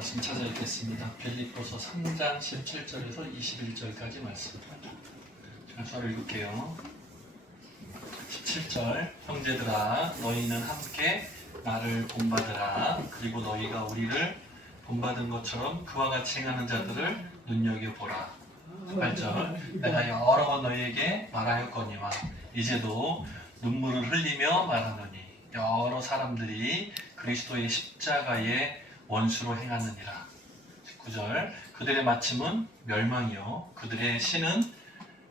말씀 찾아 읽겠습니다. 빌립보서 3장 17절에서 21절까지 말씀입니다. 제가 저를 읽을게요. 17절 형제들아 너희는 함께 나를 본받으라. 그리고 너희가 우리를 본받은 것처럼 그와 같이 행하는 자들을 눈여겨보라. 8절 내가 여러 번 너희에게 말하였거니와 이제도 눈물을 흘리며 말하노니 여러 사람들이 그리스도의 십자가의 원수로 행하느니라. 19절 그들의 마침은 멸망이요 그들의 신은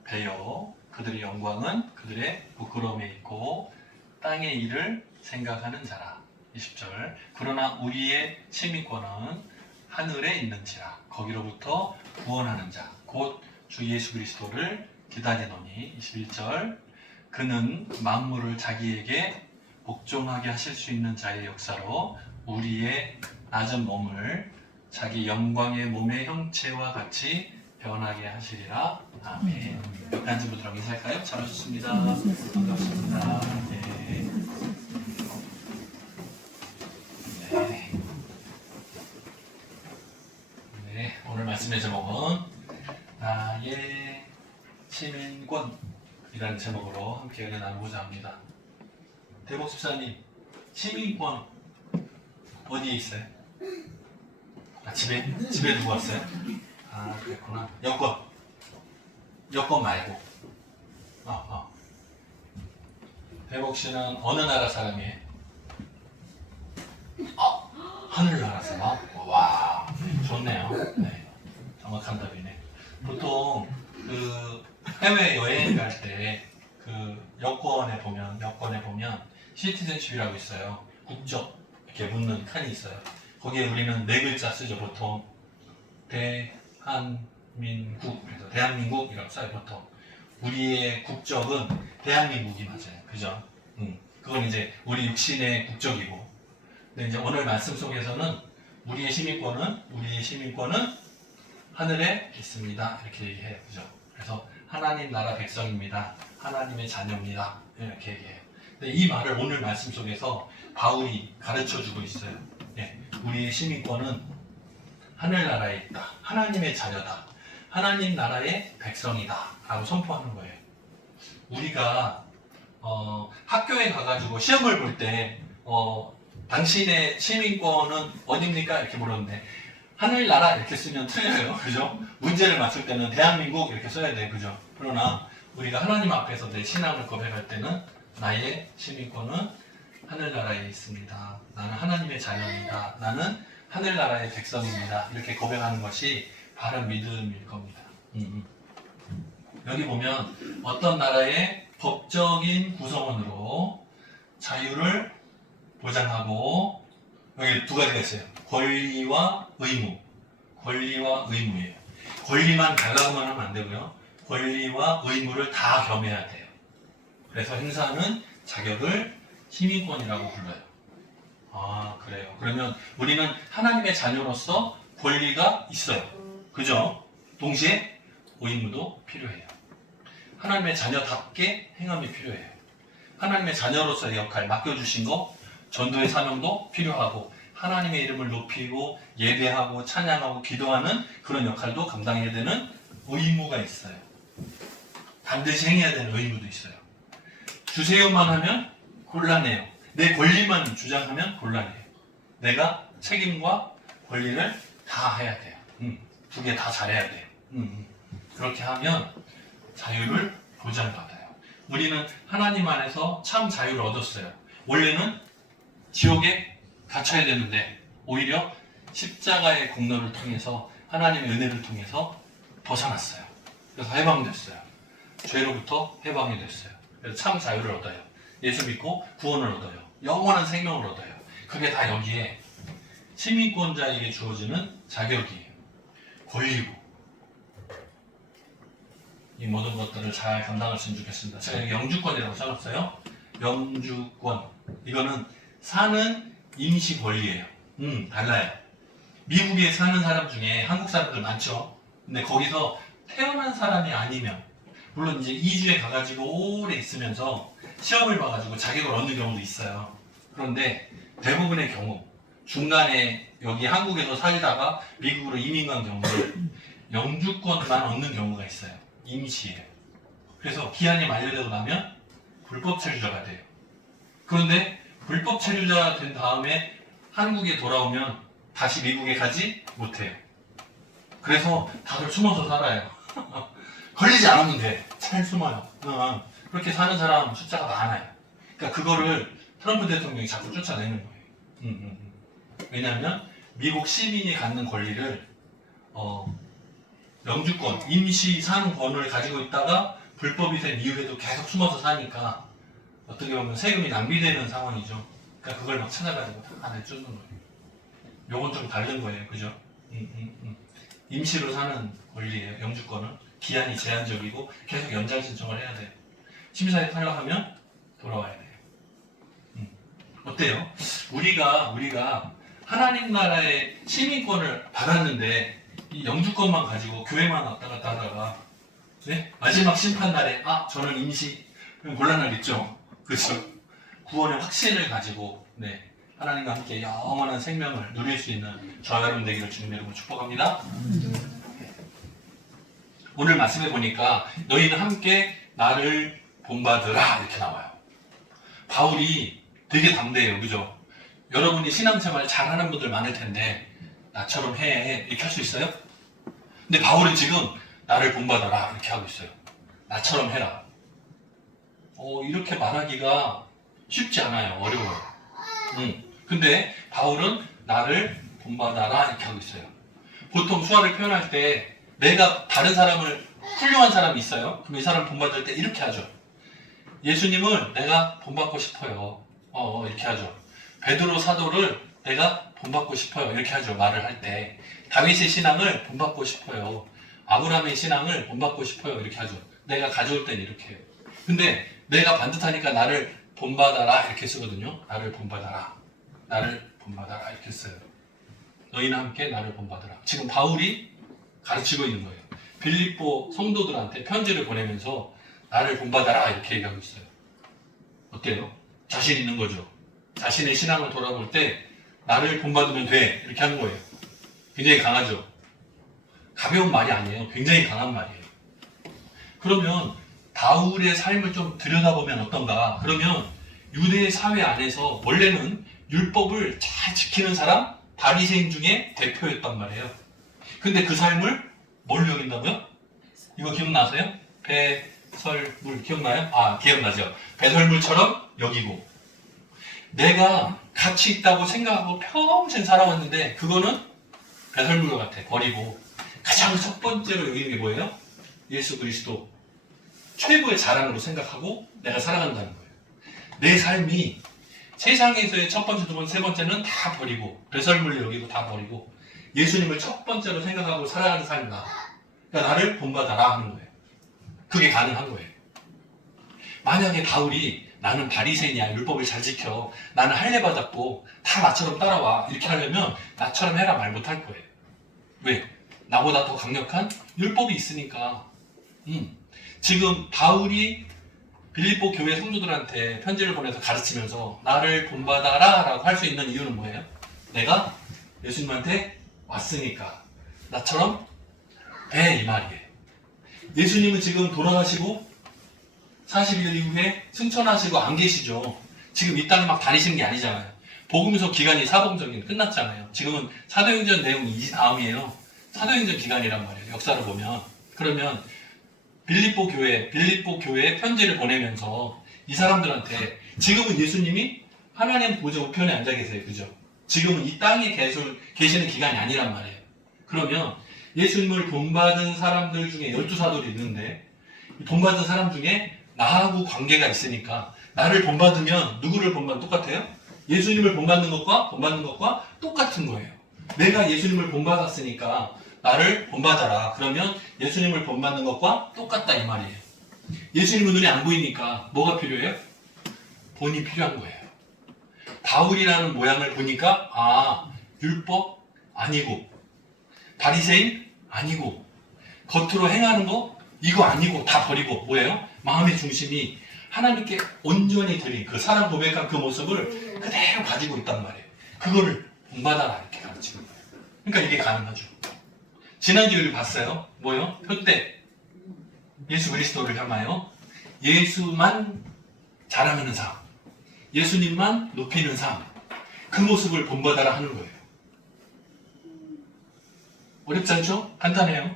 배요 그들의 영광은 그들의 부끄러움에 있고 땅의 일을 생각하는 자라. 20절 그러나 우리의 시민권은 하늘에 있는지라. 거기로부터 구원하는 자 곧 주 예수 그리스도를 기다리노니. 21절 그는 만물을 자기에게 복종하게 하실 수 있는 자의 역사로 우리의 낮은 몸을 자기 영광의 몸의 형체와 같이 변하게 하시리라. 아멘. 옆에 앉은 분들하고 인사할까요? 잘 오셨습니다. 반갑습니다. 네. 네. 오늘 말씀의 제목은 나의 시민권이라는 제목으로 함께 은혜 나누고자 합니다. 대복 집사님, 시민권 어디에 있어요? 집에 두고 왔어요? 그랬구나. 여권 말고. 대복 씨는 어느 나라 사람이에요? 하늘나라 사람? 와, 좋네요. 네, 정확한 답이네. 보통 해외 여행 갈 때 여권에 보면 시티즌십이라고 있어요. 국적 이렇게 묻는 칸이 있어요. 거기에 우리는 네 글자 쓰죠. 보통 대한민국, 그래서 대한민국이라고 써요. 보통 우리의 국적은 대한민국이 맞아요. 그죠? 그건 이제 우리 육신의 국적이고. 근데 이제 오늘 말씀 속에서는 우리의 시민권은 하늘에 있습니다. 이렇게 얘기해요. 그죠? 그래서 하나님 나라 백성입니다. 하나님의 자녀입니다. 이렇게 얘기해요. 근데 이 말을 오늘 말씀 속에서 바울이 가르쳐 주고 있어요. 네, 우리의 시민권은 하늘나라에 있다. 하나님의 자녀다. 하나님 나라의 백성이다. 라고 선포하는 거예요. 우리가 학교에 가가지고 시험을 볼 때 당신의 시민권은 어디입니까? 이렇게 물었는데 하늘나라 이렇게 쓰면 틀려요. 그죠? 문제를 맞출 때는 대한민국 이렇게 써야 돼요. 그죠? 그러나 우리가 하나님 앞에서 내 신앙을 고백할 때는 나의 시민권은 하늘나라에 있습니다. 나는 하나님의 자녀입니다. 나는 하늘나라의 백성입니다. 이렇게 고백하는 것이 바른 믿음일 겁니다. 여기 보면 어떤 나라의 법적인 구성원으로 자유를 보장하고 여기 두 가지가 있어요. 권리와 의무예요. 권리만 달라고만 하면 안 되고요. 권리와 의무를 다 겸해야 돼요. 그래서 행사하는 자격을 시민권이라고 불러요. 그래요. 그러면 우리는 하나님의 자녀로서 권리가 있어요. 그죠? 동시에 의무도 필요해요. 하나님의 자녀답게 행함이 필요해요. 하나님의 자녀로서의 역할 맡겨주신 거, 전도의 사명도 필요하고 하나님의 이름을 높이고 예배하고 찬양하고 기도하는 그런 역할도 감당해야 되는 의무가 있어요. 반드시 행해야 되는 의무도 있어요. 주세요만 하면 곤란해요. 내 권리만 주장하면 곤란해요. 내가 책임과 권리를 다 해야 돼요. 두 개 다 잘해야 돼요. 그렇게 하면 자유를 보장받아요. 우리는 하나님 안에서 참 자유를 얻었어요. 원래는 지옥에 갇혀야 되는데 오히려 십자가의 공로를 통해서 하나님의 은혜를 통해서 벗어났어요. 그래서 해방됐어요. 죄로부터 해방이 됐어요. 그래서 참 자유를 얻어요. 예수 믿고 구원을 얻어요. 영원한 생명을 얻어요. 그게 다 여기에 시민권자에게 주어지는 자격이에요. 권리고 이 모든 것들을 잘 감당했으면 좋겠습니다. 제가 여기 영주권이라고 써놨어요. 영주권 이거는 사는 임시 권리예요. 달라요. 미국에 사는 사람 중에 한국 사람들 많죠. 근데 거기서 태어난 사람이 아니면 물론 이제 2주에 가가지고 오래 있으면서 시험을 봐가지고 자격을 얻는 경우도 있어요. 그런데 대부분의 경우 중간에 여기 한국에서 살다가 미국으로 이민 간 경우에 영주권만 얻는 경우가 있어요. 임시에. 그래서 기한이 만료되고 나면 불법 체류자가 돼요. 그런데 불법 체류자가 된 다음에 한국에 돌아오면 다시 미국에 가지 못해요. 그래서 다들 숨어서 살아요. 걸리지 않으면 돼. 잘 숨어요. 그렇게 사는 사람 숫자가 많아요. 그러니까 그거를 트럼프 대통령이 자꾸 쫓아내는 거예요. 왜냐하면 미국 시민이 갖는 권리를 영주권, 임시 사는권을 가지고 있다가 불법이 된 이후에도 계속 숨어서 사니까 어떻게 보면 세금이 낭비되는 상황이죠. 그러니까 그걸 막 찾아가지고 다 내쫓는 거예요. 요건 좀 다른 거예요. 그죠? 임시로 사는 권리예요. 영주권은 기한이 제한적이고 계속 연장 신청을 해야 돼요. 심사에 탈락하면 돌아와야 돼요. 어때요? 우리가 하나님 나라의 시민권을 받았는데 이 영주권만 가지고 교회만 왔다 갔다 하다가 네? 마지막 심판날에 저는 임시 곤란하겠죠. 그렇죠? 구원의 확신을 가지고 네, 하나님과 함께 영원한 생명을 누릴 수 있는 저와 여러분 되기를 주님 이름으로 축복합니다. 오늘 말씀해 보니까 너희는 함께 나를 본받으라 이렇게 나와요. 바울이 되게 담대해요. 그죠? 여러분이 신앙생활 잘하는 분들 많을 텐데 나처럼 해 이렇게 할 수 있어요? 근데 바울은 지금 나를 본받아라 이렇게 하고 있어요. 나처럼 해라. 이렇게 말하기가 쉽지 않아요. 어려워요. 근데 바울은 나를 본받아라 이렇게 하고 있어요. 보통 수화를 표현할 때 내가 다른 사람을 훌륭한 사람이 있어요. 그럼 이 사람 본받을 때 이렇게 하죠. 예수님을 내가 본받고 싶어요. 이렇게 하죠. 베드로 사도를 내가 본받고 싶어요. 이렇게 하죠. 말을 할 때. 다윗의 신앙을 본받고 싶어요. 아브라함의 신앙을 본받고 싶어요. 이렇게 하죠. 내가 가져올 때는 이렇게 해요. 근데 내가 반듯하니까 나를 본받아라 이렇게 쓰거든요. 나를 본받아라. 나를 본받아라 이렇게 써요. 너희는 함께 나를 본받아라. 지금 바울이 가르치고 있는 거예요. 빌립보 성도들한테 편지를 보내면서 나를 본받아라 이렇게 얘기하고 있어요. 어때요? 자신 있는 거죠. 자신의 신앙을 돌아볼 때 나를 본받으면 돼 이렇게 하는 거예요. 굉장히 강하죠. 가벼운 말이 아니에요. 굉장히 강한 말이에요. 그러면 바울의 삶을 좀 들여다보면 어떤가? 그러면 유대 사회 안에서 원래는 율법을 잘 지키는 사람, 바리새인 중에 대표였단 말이에요. 근데 그 삶을 뭘로 여긴다고요? 이거 기억나세요? 배설물 기억나요? 기억나죠. 배설물처럼 여기고 내가 가치 있다고 생각하고 평생 살아왔는데 그거는 배설물과 같아. 버리고 가장 첫 번째로 여기는 게 뭐예요? 예수 그리스도 최고의 자랑으로 생각하고 내가 살아간다는 거예요. 내 삶이 세상에서의 첫 번째, 두 번째, 세 번째는 다 버리고 배설물로 여기고 다 버리고 예수님을 첫 번째로 생각하고 살아가는 삶이다. 그러니까 나를 본받아라 하는 거예요. 그게 가능한 거예요. 만약에 바울이 나는 바리새인이야. 율법을 잘 지켜. 나는 할례 받았고 다 나처럼 따라와. 이렇게 하려면 나처럼 해라 말 못할 거예요. 왜? 나보다 더 강력한 율법이 있으니까. 지금 바울이 빌립보 교회 성도들한테 편지를 보내서 가르치면서 나를 본받아라 라고 할 수 있는 이유는 뭐예요? 내가 예수님한테 왔으니까 나처럼 돼 이 말이에요. 예수님은 지금 돌아가시고 40일 이후에 승천하시고 안 계시죠. 지금 이 땅에 막 다니시는 게 아니잖아요. 복음서 기간이 사복적인 끝났잖아요. 지금은 사도행전 내용이 이 다음이에요. 사도행전 기간이란 말이에요. 역사를 보면. 그러면 빌립보 교회에 편지를 보내면서 이 사람들한테 지금은 예수님이 하나님 보좌 우편에 앉아 계세요. 그죠? 지금은 이 땅에 계시는 기간이 아니란 말이에요. 그러면 예수님을 본받은 사람들 중에 12사도도 있는데 본받은 사람 중에 나하고 관계가 있으니까 나를 본받으면 누구를 본받는 똑같아요? 예수님을 본받는 것과 똑같은 거예요. 내가 예수님을 본받았으니까 나를 본받아라. 그러면 예수님을 본받는 것과 똑같다 이 말이에요. 예수님은 눈에 안 보이니까 뭐가 필요해요? 본이 필요한 거예요. 바울이라는 모양을 보니까 율법 아니고 바리새인 아니고 겉으로 행하는 거 이거 아니고 다 버리고 뭐예요? 마음의 중심이 하나님께 온전히 드린 그 사랑 고백한 그 모습을 그대로 가지고 있단 말이에요. 그거를 본받아라 이렇게 가르치는 거예요. 그러니까 이게 가능하죠. 지난주에 우리 봤어요. 뭐요? 표대. 예수 그리스도를 향하여 예수만 자랑하는 삶, 예수님만 높이는 삶, 그 모습을 본받아라 하는 거예요. 어렵지 않죠? 간단해요.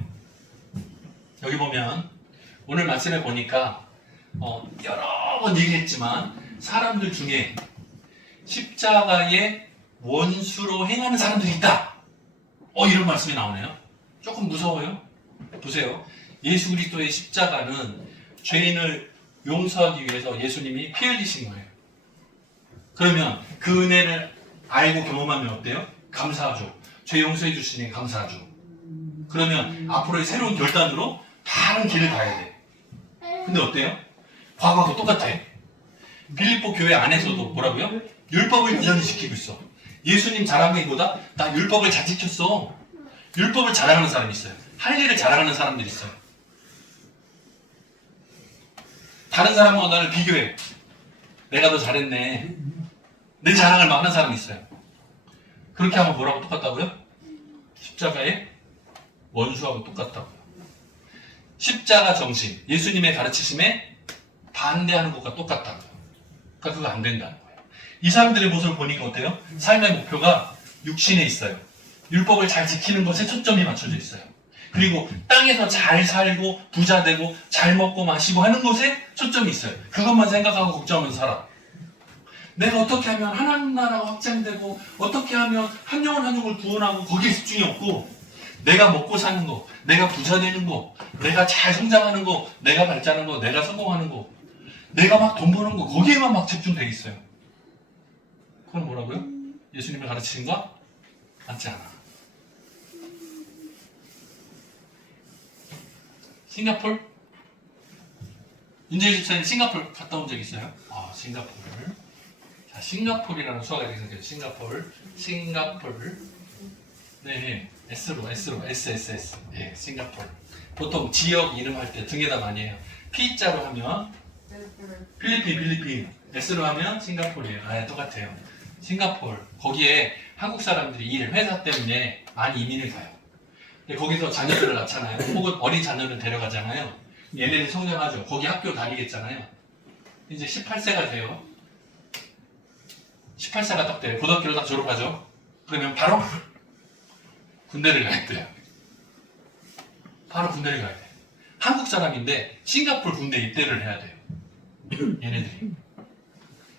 여기 보면 오늘 말씀에 보니까 여러 번 얘기했지만 사람들 중에 십자가의 원수로 행하는 사람들이 있다. 이런 말씀이 나오네요. 조금 무서워요. 보세요. 예수 그리스도의 십자가는 죄인을 용서하기 위해서 예수님이 피 흘리신 거예요. 그러면 그 은혜를 알고 경험하면 어때요? 감사하죠. 죄 용서해 주시니 감사하죠. 그러면 앞으로의 새로운 결단으로 다른 길을 가야 돼. 근데 어때요? 과거하고 똑같아. 빌립보 교회 안에서도 뭐라고요? 율법을 여전히 지키고 있어. 예수님 자랑하기보다 나 율법을 잘 지켰어. 율법을 자랑하는 사람이 있어요. 할 일을 자랑하는 사람들이 있어요. 다른 사람과 나를 비교해. 내가 더 잘했네. 내 자랑을 막 하는 사람이 있어요. 그렇게 하면 뭐라고 똑같다고요? 십자가의 원수하고 똑같다고요. 십자가 정신, 예수님의 가르치심에 반대하는 것과 똑같다고요. 그러니까 그거 안 된다는 거예요. 이 사람들의 모습을 보니까 어때요? 삶의 목표가 육신에 있어요. 율법을 잘 지키는 것에 초점이 맞춰져 있어요. 그리고 땅에서 잘 살고 부자 되고 잘 먹고 마시고 하는 것에 초점이 있어요. 그것만 생각하고 걱정하면서 살아. 내가 어떻게 하면 하나님 나라가 확장되고 어떻게 하면 한 영혼 한 영혼을 구원하고 거기에 집중이 없고 내가 먹고 사는 거, 내가 부자 되는 거, 내가 잘 성장하는 거, 내가 발전하는 거, 내가 성공하는 거, 내가 막 돈 버는 거 거기에만 막 집중되어 있어요. 그건 뭐라고요? 예수님의 가르치신 거 맞지 않아. 싱가폴? 윤재희 집사님 싱가폴 갔다 온 적 있어요? 싱가폴. 자, 싱가폴이라는 수화가 되게 생겨요. 싱가폴. 네, SSS. 네, 싱가폴. 보통 지역 이름 할 때 등에다 많이 해요. P자로 하면 필리핀. S로 하면 싱가폴이에요. 똑같아요. 싱가폴. 거기에 한국 사람들이 회사 때문에 많이 이민을 가요. 거기서 자녀들을 낳잖아요. 혹은 어린 자녀를 데려가잖아요. 얘네들이 성장하죠. 거기 학교 다니겠잖아요. 이제 18세가 돼요. 18세가 딱 돼요. 고등학교를 딱 졸업하죠. 그러면 바로 군대를 가야 돼요. 바로 군대를 가야 돼요. 한국 사람인데 싱가폴 군대 입대를 해야 돼요. 얘네들이.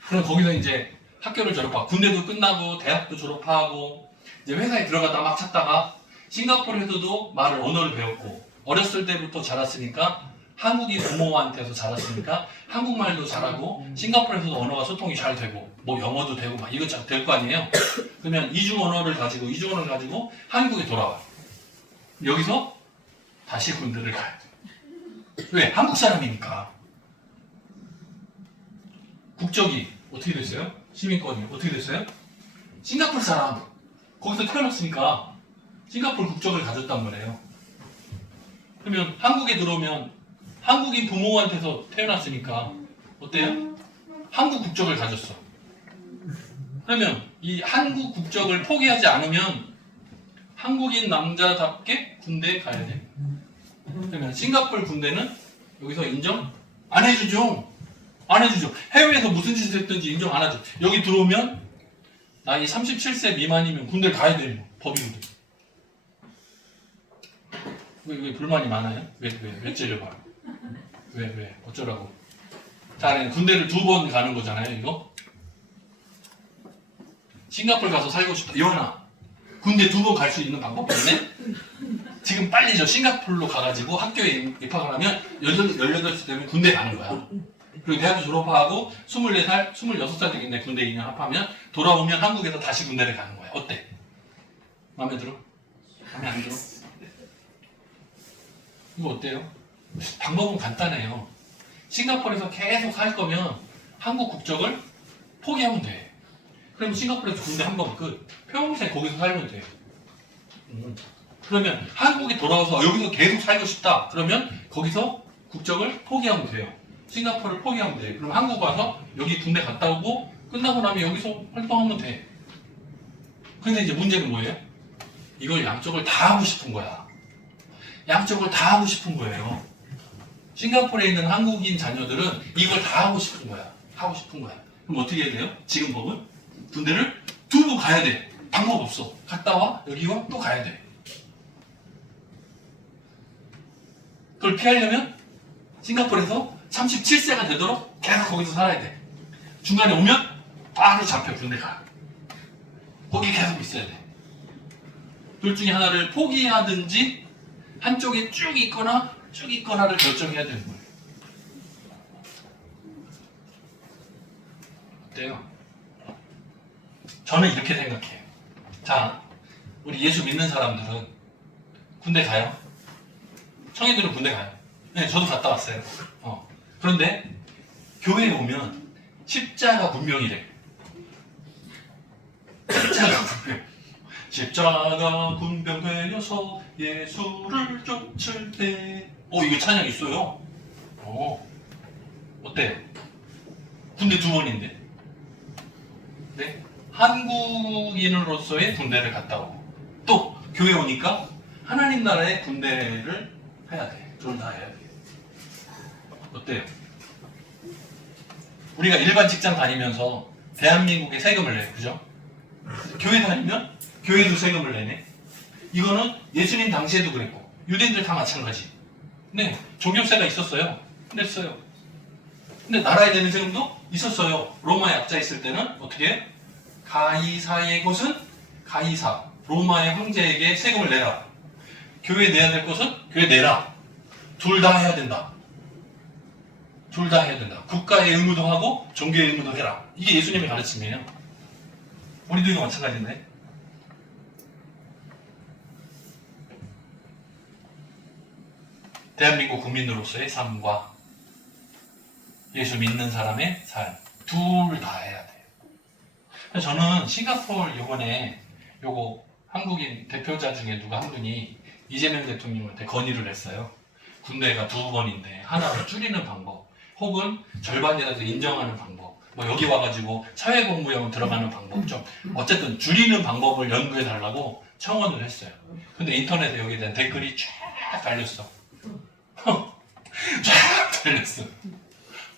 그럼 거기서 이제 학교를 졸업하고 군대도 끝나고 대학도 졸업하고 이제 회사에 들어갔다 막 찾다가 싱가포르에서도 언어를 배웠고 어렸을 때부터 자랐으니까 한국인 부모한테서 자랐으니까 한국말도 잘하고 싱가포르에서도 언어가 소통이 잘 되고 뭐 영어도 되고 막 이것저것 될 거 아니에요. 그러면 이중 언어를 가지고 한국에 돌아와요. 여기서 다시 군대를 가야 돼요. 왜? 한국 사람이니까. 국적이 어떻게 됐어요? 시민권이 어떻게 됐어요? 싱가포르 사람. 거기서 태어났으니까 싱가포르 국적을 가졌단 말이에요. 그러면 한국에 들어오면 한국인 부모한테서 태어났으니까 어때요? 한국 국적을 가졌어. 그러면 이 한국 국적을 포기하지 않으면 한국인 남자답게 군대에 가야 돼. 그러면 싱가포르 군대는 여기서 인정 안 해주죠. 해외에서 무슨 짓을 했든지 인정 안 하죠. 여기 들어오면 나이 37세 미만이면 군대를 가야 되는 법이거든. 왜 불만이 많아요? 왜 째려봐요? 왜 어쩌라고? 자, 군대를 2번 가는 거잖아요, 이거? 싱가포르 가서 살고 싶다. 이원아, 군대 2번 갈 수 있는 방법 있네? 지금 빨리 싱가포르로 가가지고 학교에 입학을 하면 18살 되면 군대 가는 거야. 그리고 대학교 졸업하고 24살, 26살 되겠네. 군대 2년 합하면 돌아오면 한국에서 다시 군대를 가는 거야. 어때? 마음에 들어? 마음에 안 들어? 이거 어때요? 방법은 간단해요. 싱가포르에서 계속 살 거면 한국 국적을 포기하면 돼. 그럼 싱가포르에서 군대 한 번 끝. 평생 거기서 살면 돼. 그러면 한국에 돌아와서 여기서 계속 살고 싶다. 그러면 거기서 국적을 포기하면 돼요. 싱가포르를 포기하면 돼. 그럼 한국 와서 여기 군대 갔다 오고 끝나고 나면 여기서 활동하면 돼. 근데 이제 문제는 뭐예요? 이걸 양쪽을 다 하고 싶은 거야. 양쪽을 다 하고 싶은 거예요. 싱가포르에 있는 한국인 자녀들은 이걸 다 하고 싶은 거야. 하고 싶은 거야. 그럼 어떻게 해야 돼요? 지금 법은 군대를 두 번 가야 돼. 방법 없어. 갔다 와, 여기 와, 또 가야 돼. 그걸 피하려면 싱가포르에서 37세가 되도록 계속 거기서 살아야 돼. 중간에 오면 바로 잡혀 군대 가. 거기 계속 있어야 돼. 둘 중에 하나를 포기하든지 한쪽에 쭉 있거나를 결정해야 되는 거예요. 어때요? 저는 이렇게 생각해요. 자, 우리 예수 믿는 사람들은 군대 가요? 청이들은 군대 가요? 네, 저도 갔다 왔어요. 그런데 교회에 오면 십자가 군병이래. 십자가 군병. 십자가 군병 되어서 예수를 쫓을 때. 이거 찬양 있어요. 어때요? 군대 2번인데. 네? 한국인으로서의 군대를 갔다 오고 또 교회 오니까 하나님 나라의 군대를 해야 돼. 둘 다 해야 돼. 어때요? 우리가 일반 직장 다니면서 대한민국에 세금을 내요. 그죠? 교회 다니면 교회도 세금을 내네. 이거는 예수님 당시에도 그랬고 유대인들 다 마찬가지. 네, 종교세가 있었어요. 냈어요. 근데 나라에 내는 세금도 있었어요. 로마 약자 있을 때는 어떻게 해요? 가이사의 것은 가이사, 로마의 황제에게 세금을 내라. 교회 내야 될 것은 교회 내라. 둘 다 해야 된다. 둘 다 해야 된다. 국가의 의무도 하고 종교의 의무도 해라. 이게 예수님의 가르침이에요. 우리도 이거 마찬가지인데. 대한민국 국민으로서의 삶과 예수 믿는 사람의 삶, 둘 다 해야 돼요. 저는 싱가포르 요번에 요거 한국인 대표자 중에 누가 한 분이 이재명 대통령한테 건의를 했어요. 군대가 2번인데 하나를 줄이는 방법, 혹은 절반이라도 인정하는 방법, 뭐 여기 와가지고 사회공무원 들어가는 방법, 좀 어쨌든 줄이는 방법을 연구해 달라고 청원을 했어요. 근데 인터넷에 여기에 대한 댓글이 쫙 달렸어. 쫙 달렸어.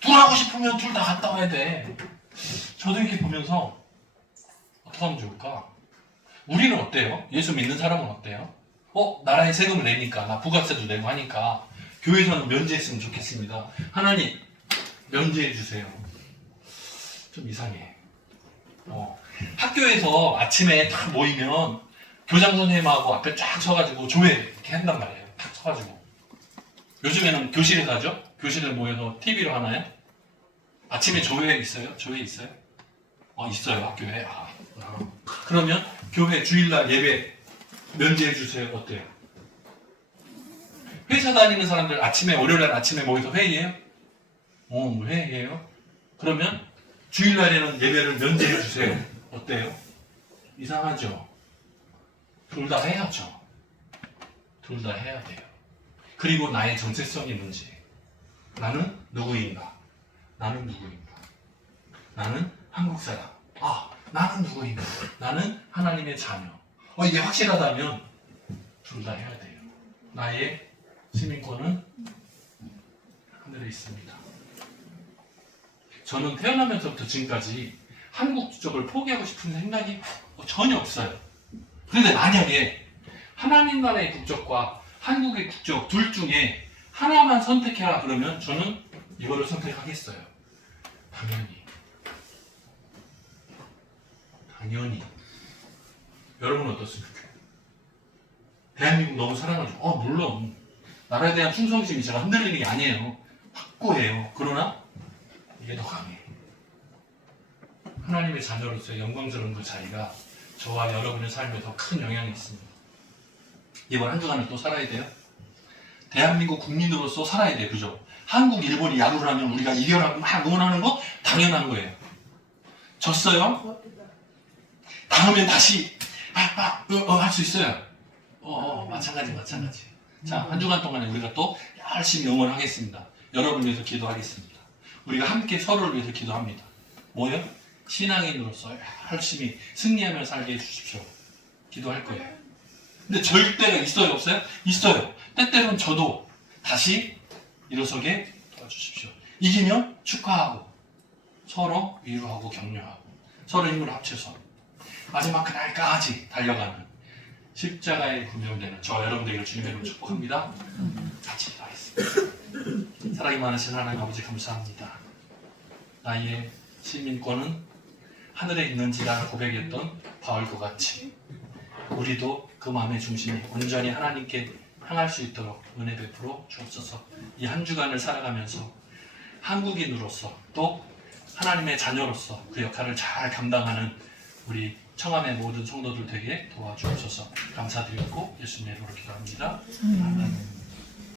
둘 하고 싶으면 둘 다 갔다 와야 돼. 저도 이렇게 보면서 어떻게 하면 좋을까? 우리는 어때요? 예수 믿는 사람은 어때요? 나라에 세금을 내니까, 나 부가세도 내고 하니까 교회에서는 면제했으면 좋겠습니다. 하나님 면제해 주세요. 좀 이상해. 학교에서 아침에 딱 모이면 교장 선생님하고 앞에 쫙 서가지고 조회 이렇게 한단 말이에요. 딱 서가지고. 요즘에는 교실에서 하죠? 교실에 모여서 TV로 하나요? 아침에 조회 있어요? 조회 있어요? 있어요, 학교에. 그러면 교회 주일날 예배 면제해 주세요. 어때요? 회사 다니는 사람들 아침에, 월요일날 아침에 모여서 회의해요? 회의해요? 그러면 주일날에는 예배를 면제해 주세요. 어때요? 이상하죠? 둘 다 해야죠. 둘 다 해야 돼요. 그리고 나의 정체성이 문제. 나는 누구인가? 나는 누구인가? 나는 한국 사람. 나는 누구인가? 나는 하나님의 자녀. 이게 확실하다면 둘 다 해야 돼요. 나의 시민권은 하늘에 있습니다. 저는 태어나면서부터 지금까지 한국 국적을 포기하고 싶은 생각이 전혀 없어요. 그런데 만약에 하나님 나라의 국적과 한국의 국적 둘 중에 하나만 선택해라 그러면 저는 이거를 선택하겠어요. 당연히. 여러분은 어떻습니까? 대한민국 너무 사랑하죠. 물론 나라에 대한 충성심이 제가 흔들리는 게 아니에요. 확고해요. 그러나 이게 더 강해. 하나님의 자녀로서의 영광스러운 그 자리가 저와 여러분의 삶에 더 큰 영향이 있습니다. 이번 한 주간을 또 살아야 돼요. 대한민국 국민으로서 살아야 돼요. 그죠? 한국, 일본이 야구를 하면 우리가 이겨라고 막 응원하는 거 당연한 거예요. 졌어요? 다음엔 다시 할 수 있어요. 마찬가지. 자, 한 주간 동안에 우리가 또 열심히 응원하겠습니다. 여러분을 위해서 기도하겠습니다. 우리가 함께 서로를 위해서 기도합니다. 뭐요? 신앙인으로서 열심히 승리하며 살게 해주십시오. 기도할 거예요. 근데 절대가 있어요, 없어요? 있어요. 때때로는 저도 다시 일어서게 도와주십시오. 이기면 축하하고 서로 위로하고 격려하고 서로 힘을 합쳐서 마지막 그날까지 달려가는 십자가에 구별되는 저 여러분들에게 주님의 이름으로 축복합니다. 같이 기도하겠습니다. 사랑이 많으신 하나님 아버지 감사합니다. 나의 시민권은 하늘에 있는지라 고백했던 바울과 같이 우리도 그 마음의 중심이 온전히 하나님께 향할 수 있도록 은혜 베풀어 주옵소서. 이 한 주간을 살아가면서 한국인으로서 또 하나님의 자녀로서 그 역할을 잘 감당하는 우리 청암의 모든 성도들 되게 도와주옵소서. 감사드리고 예수님의 이름으로 기도합니다. 아멘.